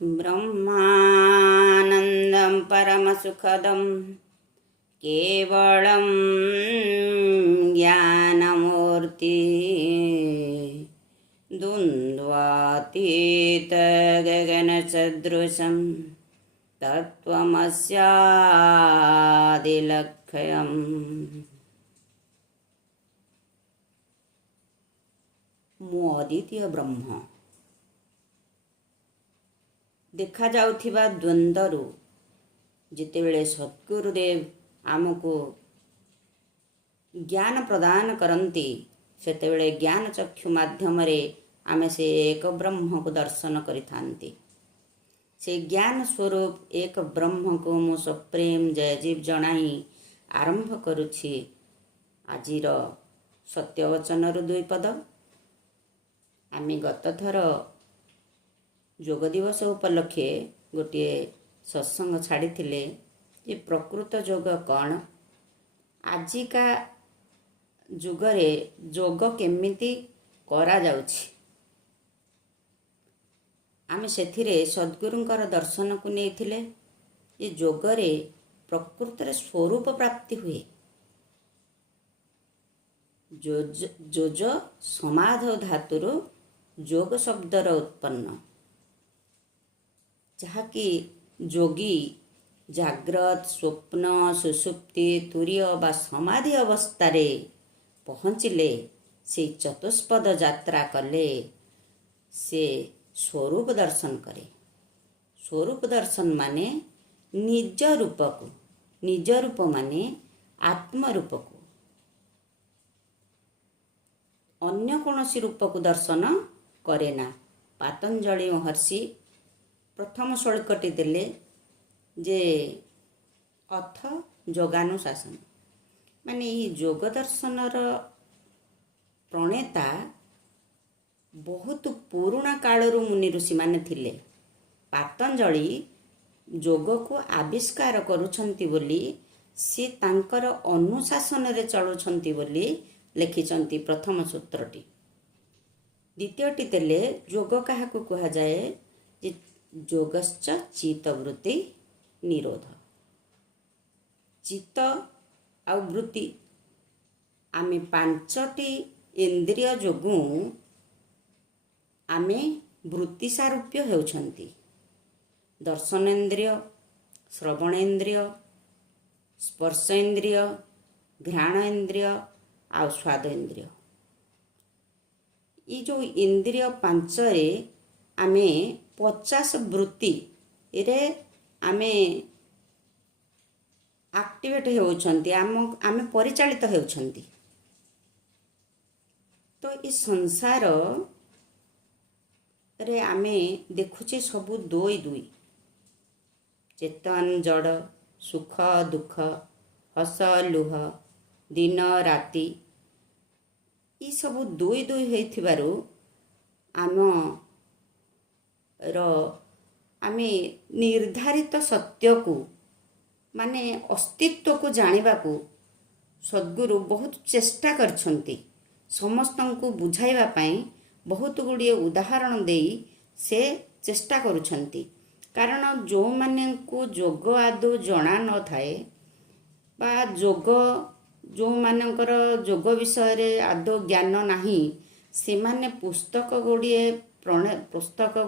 ब्रह्मानन्दं परमसुखदं केवलं ज्ञानमूर्ति द्वन्द्वातीतगगनसदृशं तत्त्वमस्यादिलक्ष्यम्। ମୁଁ ଅଦ୍ୱିତୀୟ ବ୍ରହ୍ମ। ଦେଖାଯାଉଥିବା ଦ୍ୱନ୍ଦ୍ୱରୁ ଯେତେବେଳେ ସଦ୍ଗୁରୁଦେବ ଆମକୁ ଜ୍ଞାନ ପ୍ରଦାନ କରନ୍ତି, ସେତେବେଳେ ଜ୍ଞାନ ଚକ୍ଷୁ ମାଧ୍ୟମରେ ଆମେ ସେ ଏକ ବ୍ରହ୍ମକୁ ଦର୍ଶନ କରିଥାନ୍ତି। ସେ ଜ୍ଞାନ ସ୍ୱରୂପ ଏକ ବ୍ରହ୍ମକୁ ମୁଁ ସପ୍ରେମ ଜୟଜୀବ ଜଣାଇ ଆରମ୍ଭ କରୁଛି ଆଜିର ସତ୍ୟବଚନରୁ 2 ପଦ। ଆମେ ଗତଥର ଯୋଗ ଦିବସ ଉପଲକ୍ଷେ ଗୋଟିଏ ସତ୍ସଙ୍ଗ ଛାଡ଼ିଥିଲେ ଯେ ପ୍ରକୃତ ଯୋଗ କ'ଣ, ଆଜିକା ଯୁଗରେ ଯୋଗ କେମିତି କରାଯାଉଛି। ଆମେ ସେଥିରେ ସଦ୍ଗୁରୁଙ୍କର ଦର୍ଶନକୁ ନେଇଥିଲେ ଯେ ଯୋଗରେ ପ୍ରକୃତରେ ସ୍ୱରୂପ ପ୍ରାପ୍ତି ହୁଏ। ଯୋଜ ସମାଧ ଧାତୁରୁ ଯୋଗ ଶବ୍ଦର ଉତ୍ପନ୍ନ, ଯାହାକି ଯୋଗୀ ଜାଗ୍ରତ, ସ୍ୱପ୍ନ, ସୁଷୁପ୍ତି, ତୁରୀୟ ବା ସମାଧି ଅବସ୍ଥାରେ ପହଞ୍ଚିଲେ, ସେ ଚତୁଷ୍ପଦ ଯାତ୍ରା କଲେ, ସେ ସ୍ୱରୂପ ଦର୍ଶନ କରେ। ସ୍ୱରୂପ ଦର୍ଶନ ମାନେ ନିଜ ରୂପକୁ, ନିଜ ରୂପ ମାନେ ଆତ୍ମରୂପକୁ, ଅନ୍ୟ କୌଣସି ରୂପକୁ ଦର୍ଶନ କରେ ନା। ପାତଞ୍ଜଳି ମହର୍ଷି ପ୍ରଥମ ଶ୍ଲୋକଟି ଦେଲେ ଯେ ଅଥ ଯୋଗାନୁଶାସନ, ମାନେ ଏହି ଯୋଗ ଦର୍ଶନର ପ୍ରଣେତା ବହୁତ ପୁରୁଣା କାଳରୁ ମୁନି ଋଷିମାନେ ଥିଲେ। ପାତଞ୍ଜଳି ଯୋଗକୁ ଆବିଷ୍କାର କରୁଛନ୍ତି ବୋଲି, ସେ ତାଙ୍କର ଅନୁଶାସନରେ ଚଳୁଛନ୍ତି ବୋଲି ଲେଖିଛନ୍ତି ପ୍ରଥମ ସୂତ୍ରଟି। ଦ୍ୱିତୀୟଟି ଦେଲେ ଯୋଗ କାହାକୁ କୁହାଯାଏ ଯେ ଯୋଗଶ୍ଚ ଚିତ୍ତବୃତ୍ତି ନିରୋଧ। ଚିତ୍ତ ଆଉ ବୃତ୍ତି, ଆମେ 5ଟି ଇନ୍ଦ୍ରିୟ ଯୋଗୁଁ ଆମେ ବୃତ୍ତି ସାରୂପ୍ୟ ହେଉଛନ୍ତି। ଦର୍ଶନେନ୍ଦ୍ରିୟ, ଶ୍ରବଣେନ୍ଦ୍ରିୟ, ସ୍ପର୍ଶେନ୍ଦ୍ରିୟ, ଘ୍ରାଣ ଇନ୍ଦ୍ରିୟ ଆଉ ସ୍ୱାଦ ଇନ୍ଦ୍ରିୟ। ଏ ଯେଉଁ ଇନ୍ଦ୍ରିୟ 5ରେ ଆମେ 50 ବୃତ୍ତିରେ ଆମେ ଆକ୍ଟିଭେଟ୍ ହେଉଛନ୍ତି, ଆମେ ପରିଚାଳିତ ହେଉଛନ୍ତି। ତ ଏ ସଂସାରରେ ଆମେ ଦେଖୁଛେ ସବୁ 2 ଚେତନ ଜଡ଼, ସୁଖ ଦୁଃଖ, ହସ ଲୁହ, ଦିନ ରାତି, ଏସବୁ 2 ହେଇଥିବାରୁ ଆମେ ନିର୍ଦ୍ଧାରିତ ସତ୍ୟକୁ ମାନେ ଅସ୍ତିତ୍ୱକୁ ଜାଣିବାକୁ ସଦ୍ଗୁରୁ ବହୁତ ଚେଷ୍ଟା କରିଛନ୍ତି। ସମସ୍ତଙ୍କୁ ବୁଝାଇବା ପାଇଁ ବହୁତ ଗୁଡ଼ିଏ ଉଦାହରଣ ଦେଇ ସେ ଚେଷ୍ଟା କରୁଛନ୍ତି। କାରଣ ଯେଉଁମାନଙ୍କୁ ଯୋଗ ଆଦୌ ଜଣା ନଥାଏ ବା ଯେଉଁମାନଙ୍କର ଯୋଗ ବିଷୟରେ ଆଦୌ ଜ୍ଞାନ ନାହିଁ, ସେମାନେ ପୁସ୍ତକ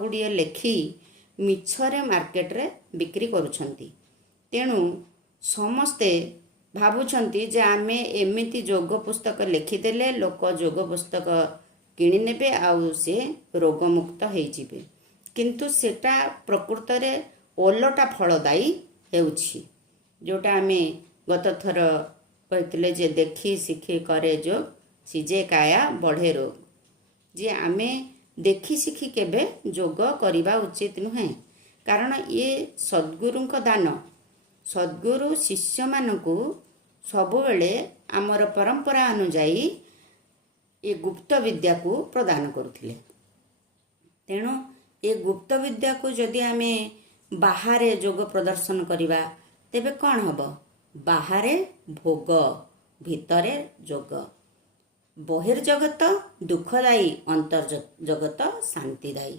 ଗୁଡ଼ିଏ ଲେଖି ମିଛରେ ମାର୍କେଟରେ ବିକ୍ରି କରୁଛନ୍ତି। ତେଣୁ ସମସ୍ତେ ଭାବୁଛନ୍ତି ଯେ ଆମେ ଏମିତି ଯୋଗ ପୁସ୍ତକ ଲେଖିଦେଲେ ଲୋକ ଯୋଗ ପୁସ୍ତକ କିଣିନେବେ ଆଉ ସେ ରୋଗମୁକ୍ତ ହେଇଯିବେ। କିନ୍ତୁ ସେଟା ପ୍ରକୃତରେ ଓଲଟା ଫଳଦାୟୀ ହେଉଛି। ଯେଉଁଟା ଆମେ ଗତ ଥର କହିଥିଲେ ଯେ ଦେଖି ଶିଖି କରେ ଯୋଗ, ସିଜେ କାୟା ବଢ଼େ ରୋଗ। ଯେ ଆମେ ଦେଖି ଶିଖି କେବେ ଯୋଗ କରିବା ଉଚିତ ନୁହେଁ। କାରଣ ଇଏ ସଦ୍ଗୁରୁଙ୍କ ଦାନ। ସଦ୍ଗୁରୁ ଶିଷ୍ୟମାନଙ୍କୁ ସବୁବେଳେ ଆମର ପରମ୍ପରା ଅନୁଯାୟୀ ଏ ଗୁପ୍ତ ବିଦ୍ୟାକୁ ପ୍ରଦାନ କରୁଥିଲେ। ତେଣୁ ଏ ଗୁପ୍ତ ବିଦ୍ୟାକୁ ଯଦି ଆମେ ବାହାରେ ଯୋଗ ପ୍ରଦର୍ଶନ କରିବା, ତେବେ କ'ଣ ହେବ? ବାହାରେ ଭୋଗ, ଭିତରେ ଯୋଗ। ବହିର୍ଜଗତ ଦୁଃଖଦାୟୀ, ଅନ୍ତର୍ଜଗତ ଶାନ୍ତିଦାୟୀ।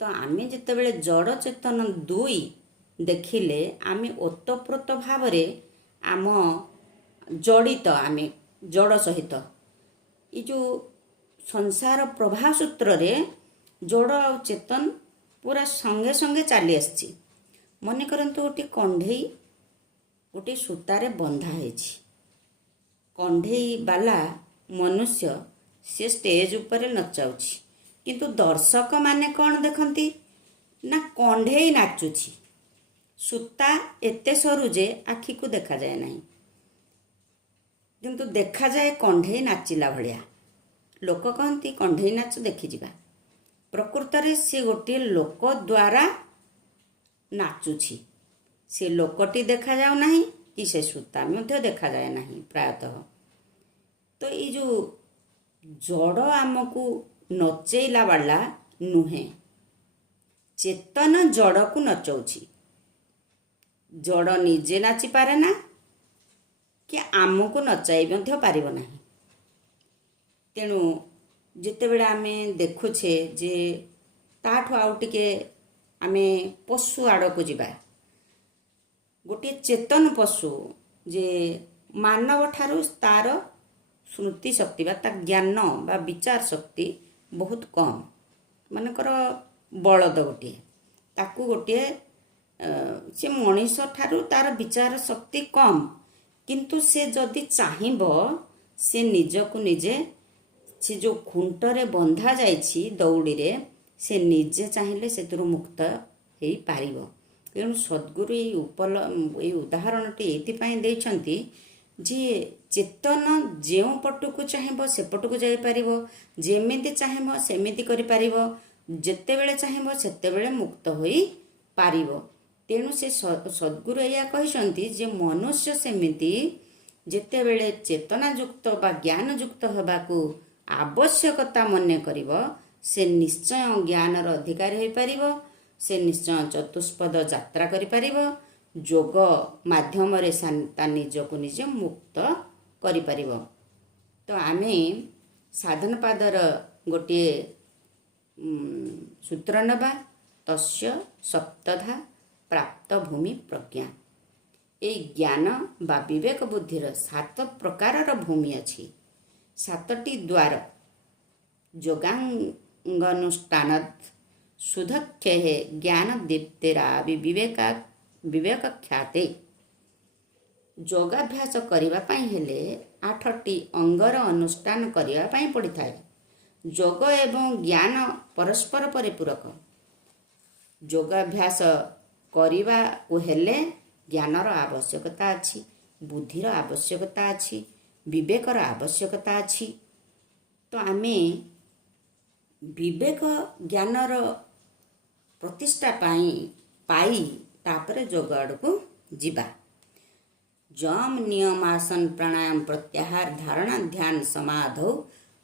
ତ ଆମେ ଯେତେବେଳେ ଜଡ଼ ଚେତନ ଦୁଇ ଦେଖିଲେ ଆମେ ଓତପ୍ରୋତ ଭାବରେ ଆମ ଜଡ଼ିତ ଆମେ ଜଡ଼ ସହିତ ଏ ଯେଉଁ ସଂସାର ପ୍ରବାହ ସୂତ୍ରରେ ଜଡ଼ ଆଉ ଚେତନ ପୁରା ସଙ୍ଗେ ସଙ୍ଗେ ଚାଲି ଆସିଛି। ମନେ କରନ୍ତୁ ଗୋଟିଏ କଣ୍ଢେଇ ଗୋଟିଏ ସୂତାରେ ବନ୍ଧା ହେଇଛି। କଣ୍ଢେଇ ବାଲା ମନୁଷ୍ୟ ସେ ଷ୍ଟେଜ ଉପରେ ନଚାଉଛି, କିନ୍ତୁ ଦର୍ଶକମାନେ କ'ଣ ଦେଖନ୍ତି ନା କଣ୍ଢେଇ ନାଚୁଛି। ସୂତା ଏତେ ସରୁ ଯେ ଆଖିକୁ ଦେଖାଯାଏ ନାହିଁ, କିନ୍ତୁ ଦେଖାଯାଏ କଣ୍ଢେଇ ନାଚିଲା ଭଳିଆ। ଲୋକ କହନ୍ତି କଣ୍ଢେଇ ନାଚ ଦେଖିଯିବା। ପ୍ରକୃତରେ ସେ ଗୋଟିଏ ଲୋକ ଦ୍ୱାରା ନାଚୁଛି। ସେ ଲୋକଟି ଦେଖାଯାଉ ନାହିଁ କି ସେ ସୂତା ମଧ୍ୟ ଦେଖାଯାଏ ନାହିଁ ପ୍ରାୟତଃ। ତ ଏଇ ଯେଉଁ ଜଡ଼ ଆମକୁ ନଚେଇଲା ବାଲା ନୁହେଁ, ଚେତନ ଜଡ଼କୁ ନଚଉଛି। ଜଡ଼ ନିଜେ ନାଚିପାରେ ନା କି ଆମକୁ ନଚାଇ ମଧ୍ୟ ପାରିବ ନାହିଁ। ତେଣୁ ଯେତେବେଳେ ଆମେ ଦେଖୁଛେ ଯେ ତାଠୁ ଆଉ ଟିକେ ଆମେ ପଶୁ ଆଡ଼କୁ ଯିବା। ଗୋଟିଏ ଚେତନ ପଶୁ ଯେ ମାନବ ଠାରୁ ତାର ସ୍ମୃତି ଶକ୍ତି ବା ତା ଜ୍ଞାନ ବା ବିଚାର ଶକ୍ତି ବହୁତ କମ୍। ମନେକର ବଳଦ ଗୋଟିଏ, ତାକୁ ଗୋଟିଏ ସେ ମଣିଷ ଠାରୁ ତାର ବିଚାର ଶକ୍ତି କମ୍, କିନ୍ତୁ ସେ ଯଦି ଚାହିଁବ ସେ ନିଜକୁ ନିଜେ ସେ ଯେଉଁ ଖୁଣ୍ଟରେ ବନ୍ଧା ଯାଇଛି ଦଉଡ଼ିରେ, ସେ ନିଜେ ଚାହିଁଲେ ସେଥିରୁ ମୁକ୍ତ ହେଇପାରିବ। ତେଣୁ ସଦ୍ଗୁରୁ ଏଇ ଉଦାହରଣଟି ଏଇଥିପାଇଁ ଦେଇଛନ୍ତି ଯେ ଚେତନ ଯେଉଁ ପଟକୁ ଚାହିଁବ ସେପଟକୁ ଯାଇପାରିବ, ଯେମିତି ଚାହିଁବ ସେମିତି କରିପାରିବ, ଯେତେବେଳେ ଚାହିଁବ ସେତେବେଳେ ମୁକ୍ତ ହୋଇପାରିବ। ତେଣୁ ସେ ସଦ୍ଗୁରୁ ଏଇଆ କହିଛନ୍ତି ଯେ ମନୁଷ୍ୟ ସେମିତି ଯେତେବେଳେ ଚେତନାଯୁକ୍ତ ବା ଜ୍ଞାନଯୁକ୍ତ ହେବାକୁ ଆବଶ୍ୟକତା ମନେ କରିବ, ସେ ନିଶ୍ଚୟ ଜ୍ଞାନର ଅଧିକାରୀ ହୋଇପାରିବ। ସେ ନିଶ୍ଚୟ ଚତୁଷ୍ପଦ ଯାତ୍ରା କରିପାରିବ। ଯୋଗ ମାଧ୍ୟମରେ ତା ନିଜକୁ ନିଜେ ମୁକ୍ତ କରିପାରିବ। ତ ଆମେ ସାଧନ ପାଦର ଗୋଟିଏ ସୂତ୍ର ନେବା, ତସ୍ୟ ସପ୍ତଧା ପ୍ରାପ୍ତ ଭୂମି ପ୍ରଜ୍ଞା। ଏଇ ଜ୍ଞାନ ବା ବିବେକ ବୁଦ୍ଧିର 7 ପ୍ରକାରର ଭୂମି ଅଛି। 7ଟି ଦ୍ୱାର। ଯୋଗାଙ୍ଗନୁଷ୍ଠାନତ୍ ସୁଧକ୍ଷେ ଜ୍ଞାନ ଦୀପ୍ତିରାବି ବିବେକ ଖ୍ୟାତେ। ଯୋଗାଭ୍ୟାସ କରିବା ପାଇଁ ହେଲେ 8ଟି ଅଙ୍ଗର ଅନୁଷ୍ଠାନ କରିବା ପାଇଁ ପଡ଼ିଥାଏ। ଯୋଗ ଏବଂ ଜ୍ଞାନ ପରସ୍ପର ପରିପୂରକ। ଯୋଗାଭ୍ୟାସ କରିବାକୁ ହେଲେ ଜ୍ଞାନର ଆବଶ୍ୟକତା ଅଛି, ବୁଦ୍ଧିର ଆବଶ୍ୟକତା ଅଛି, ବିବେକର ଆବଶ୍ୟକତା ଅଛି। ତ ଆମେ ବିବେକ ଜ୍ଞାନର ପ୍ରତିଷ୍ଠା ପାଇ ତାପରେ ଯୋଗ ଆଡ଼କୁ ଯିବା। ଯମ ନିୟମ ଆସନ ପ୍ରାଣାୟାମ ପ୍ରତ୍ୟାହାର ଧାରଣା ଧ୍ୟାନ ସମାଧୌ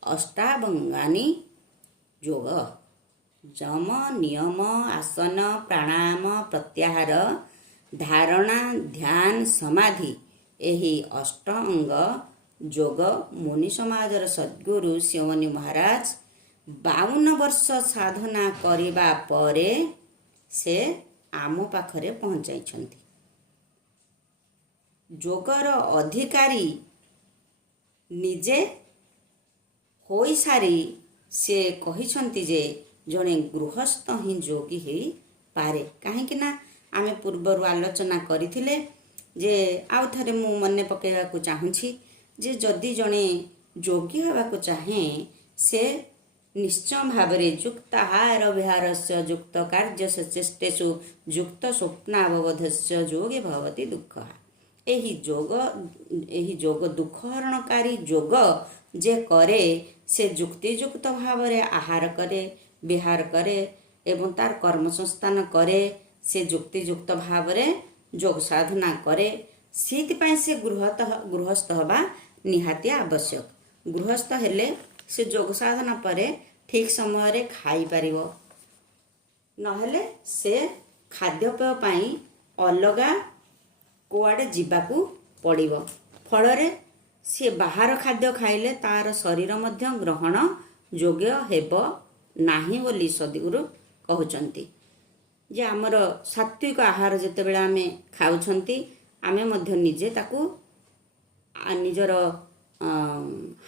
ଅଷ୍ଟାବଙ୍ଗାନି ଯୋଗ। ଯମ ନିୟମ ଆସନ ପ୍ରାଣାୟାମ ପ୍ରତ୍ୟାହାର ଧାରଣା ଧ୍ୟାନ ସମାଧି ଏହି ଅଷ୍ଟାଙ୍ଗ ଯୋଗ ମୁନି ସମାଜର ସଦ୍ଗୁରୁ ଶିବମୁନି ମହାରାଜ 52 ବର୍ଷ ସାଧନା କରିବା ପରେ ସେ ଆମ ପାଖରେ ପହଞ୍ଚାଇଛନ୍ତି। ଯୋଗର ଅଧିକାରୀ ନିଜେ ହୋଇସାରି ସେ କହିଛନ୍ତି ଯେ ଜଣେ ଗୃହସ୍ଥ ହିଁ ଯୋଗୀ ହେଇପାରେ। କାହିଁକି ନା ଆମେ ପୂର୍ବରୁ ଆଲୋଚନା କରିଥିଲେ ଯେ ଆଉ ଥରେ ମୁଁ ମନେ ପକାଇବାକୁ ଚାହୁଁଛି ଯେ ଯଦି ଜଣେ ଯୋଗୀ ହେବାକୁ ଚାହେଁ ସେ ନିଶ୍ଚୟ ଭାବରେ ଯୁକ୍ତ ଆହାର ବିହାରସ୍ୟ ଯୁକ୍ତ କାର୍ଯ୍ୟସ୍ୟ ଚେଷ୍ଟେଷୁ ଯୁକ୍ତ ସ୍ୱପ୍ନାବବୋଧସ୍ୟ ଯୋଗୀ ଭବତି ଦୁଃଖ। ଏହି ଯୋଗ ଦୁଃଖହରଣକାରୀ ଯୋଗ ଯେ କରେ ସେ ଯୁକ୍ତିଯୁକ୍ତ ଭାବରେ ଆହାର କରେ, ବିହାର କରେ ଏବଂ ତାର କର୍ମ ସଂସ୍ଥାନ କରେ। ସେ ଯୁକ୍ତିଯୁକ୍ତ ଭାବରେ ଯୋଗ ସାଧନା କରେ। ସେଇଥିପାଇଁ ସେ ଗୃହସ୍ଥ ହେବା ନିହାତି ଆବଶ୍ୟକ। ଗୃହସ୍ଥ ହେଲେ ସେ ଯୋଗ ସାଧନା ପରେ ଠିକ୍ ସମୟରେ ଖାଇପାରିବ, ନହେଲେ ସେ ଖାଦ୍ୟପେୟ ପାଇଁ ଅଲଗା କୁଆଡ଼େ ଯିବାକୁ ପଡ଼ିବ। ଫଳରେ ସେ ବାହାର ଖାଦ୍ୟ ଖାଇଲେ ତାର ଶରୀର ମଧ୍ୟ ଗ୍ରହଣ ଯୋଗ୍ୟ ହେବ ନାହିଁ ବୋଲି ସଦ୍ଗୁରୁ कहउछंती जे आमर सात्विक आहार जेतेबेले आमे खाउछंती आमे मध्य निजे ताकू निजर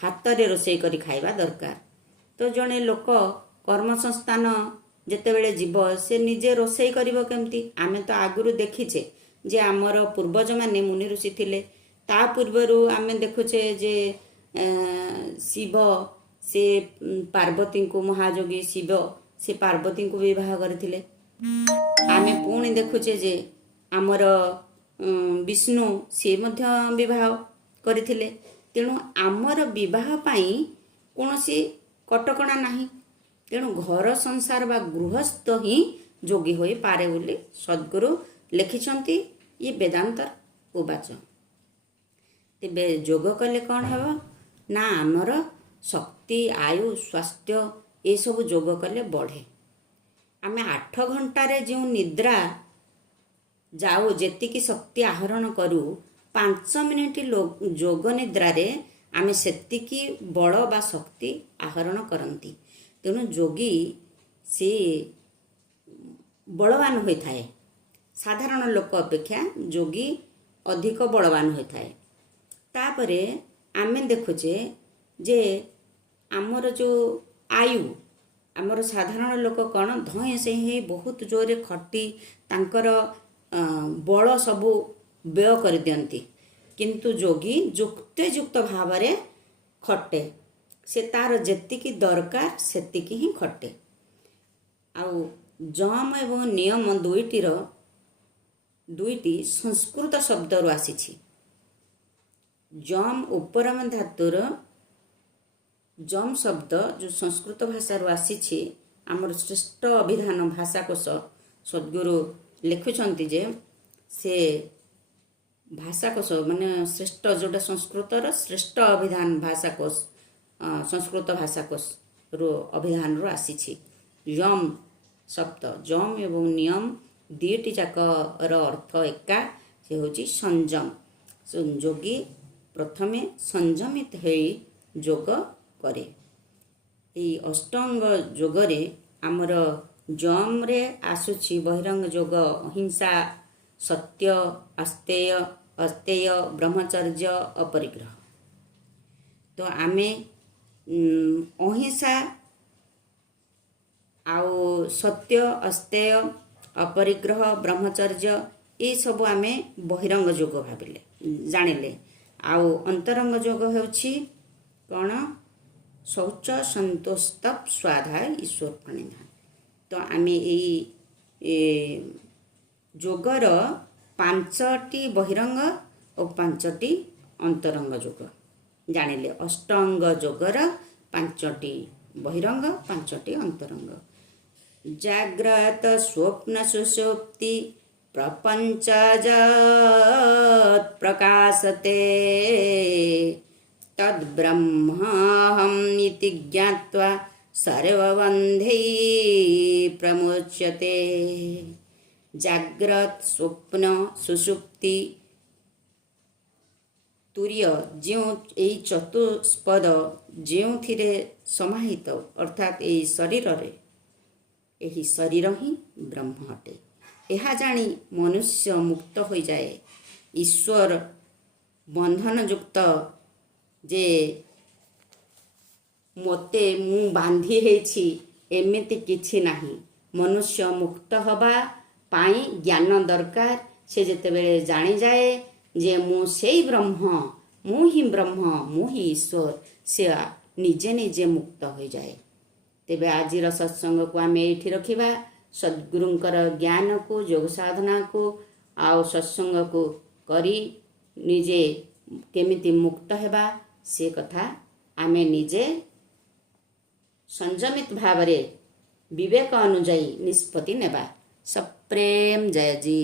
हातरे रोषेई करी खाइबा दरकार। तो जड़े लोक कर्मसंस्थान जेतेबेले जीव से निजे रोषेई करिवो केमती। आमे तो आगुरु देखिछे जे आमर पूर्वज माने मुनि ऋषि थिले। ता पूर्वरु आमे देखुछे जे शिव से पार्वती को महायोगी शिव से पार्वती को विवाह करथिले। आमे पुणी देखुछे जे आमर विष्णु से मध्य विवाह करथिले। तेणु आमर विवाह पाई कोनोसी कटकणा नाही। तेणु घर संसार बा गृहस्थ ही जोगी होई पारे बोली सद्गुरु लिखिछंती ये वेदांतर उवाच। तेबे जोग कले कौन हेबो ना आमर शक्ति आयु स्वास्थ्य ये सब जोग कले बढ़े। आमे 8 घंटारे जो निद्रा जाऊ जेतिकी शक्ति आहरण करू 5 मिनिट जोग निद्रारे आमे सेतिकी बल बा शक्ति आहरण करती। तेणु जोगी से बलवान होई थाए। साधारण लोक अपेक्षा जोगी अधिक बलवान होई थाए। तापरे आमे देखुचे जे आमर जो आयु आमर साधारण लोक कौन धय से ही बहुत जोरे खटी तांकर बल सबू व्यय कर दियंती। किंतु जोगी युक्त भावरे खटे से तार जेतिकी दरकार सेतिकी ही खटे। आउ जम एवं नियम दुईटी संस्कृत शब्द रु आसीछि। जम उपरम धातुर जम शब्द जो संस्कृत भाषा रु आसीछि आमर श्रेष्ठ अभिधान भाषाकोश सद्गुरु लिखुछंती जे से भाषाकोश माने श्रेष्ठ जोटा संस्कृतर श्रेष्ठ अभिधान भाषाकोश संस्कृत भाषाकोश रु अभिधान रु आसीछि। यम शब्द जम एवं नियम दुईटी जाकर अर्थ एका से होची संयम। जोगी प्रथमे संयमित हेई जोग करे। ये अष्टांग जोगरे आमर जम रे आसुछि बहिरंग जोग अहिंसा सत्य आस्तेय अस्तेय ब्रह्मचर्य अपरिग्रह। तो आमे अहिंसा आउ सत्य अस्तेय अपरिग्रह ब्रह्मचर्य ये सब आमे बहिरंग जोग भाविले जानिले। आउ अंतरंग जोग हेउछि कौन शौच संतोष तप स्वाध्याय ईश्वर प्रणिधान। तो आमे ए जोगर 5टी बहिरंग और 5टी अंतरंग जोग जानिले। अष्टांग जोगर 5टी बहिरंग 5टी अंतरंग। जाग्रत स्वप्न सुषुप्ति प्रपंच जगत् प्रकाशते तद्ब्रह्माहम् इति ज्ञात्वा सर्वबन्धैः प्रमुच्यते। जाग्रत स्वप्न सुषुप्ति तुर्य जो यही चतुष्पद जो थिरे समाहित अर्थात यही शरीर रे यही शरीर ही ब्रह्म अटे। यह जानी मनुष्य मुक्त हो जाए। ईश्वर बंधन युक्त जे मोते मु बांधी हेछि एमिति किछि नाही। मनुष्य मुक्त हवा पाई ज्ञान दरकार। से जेतेबेले जानी जाए जे मु सेई ब्रह्म मु ही ईश्वर से निजे निजे मुक्त हो जाए। तेबे आजिर सत्संग को आमे एठी रखिबा। सद्गुरुंकर ज्ञान को योग साधना को आउ सत्संग को करी निजे केमिति मुक्त हेबा से कथा आमे निजे संयमित भावरे विवेक अनुजाई निष्पत्ति नेबा। सप्रेम जय जी।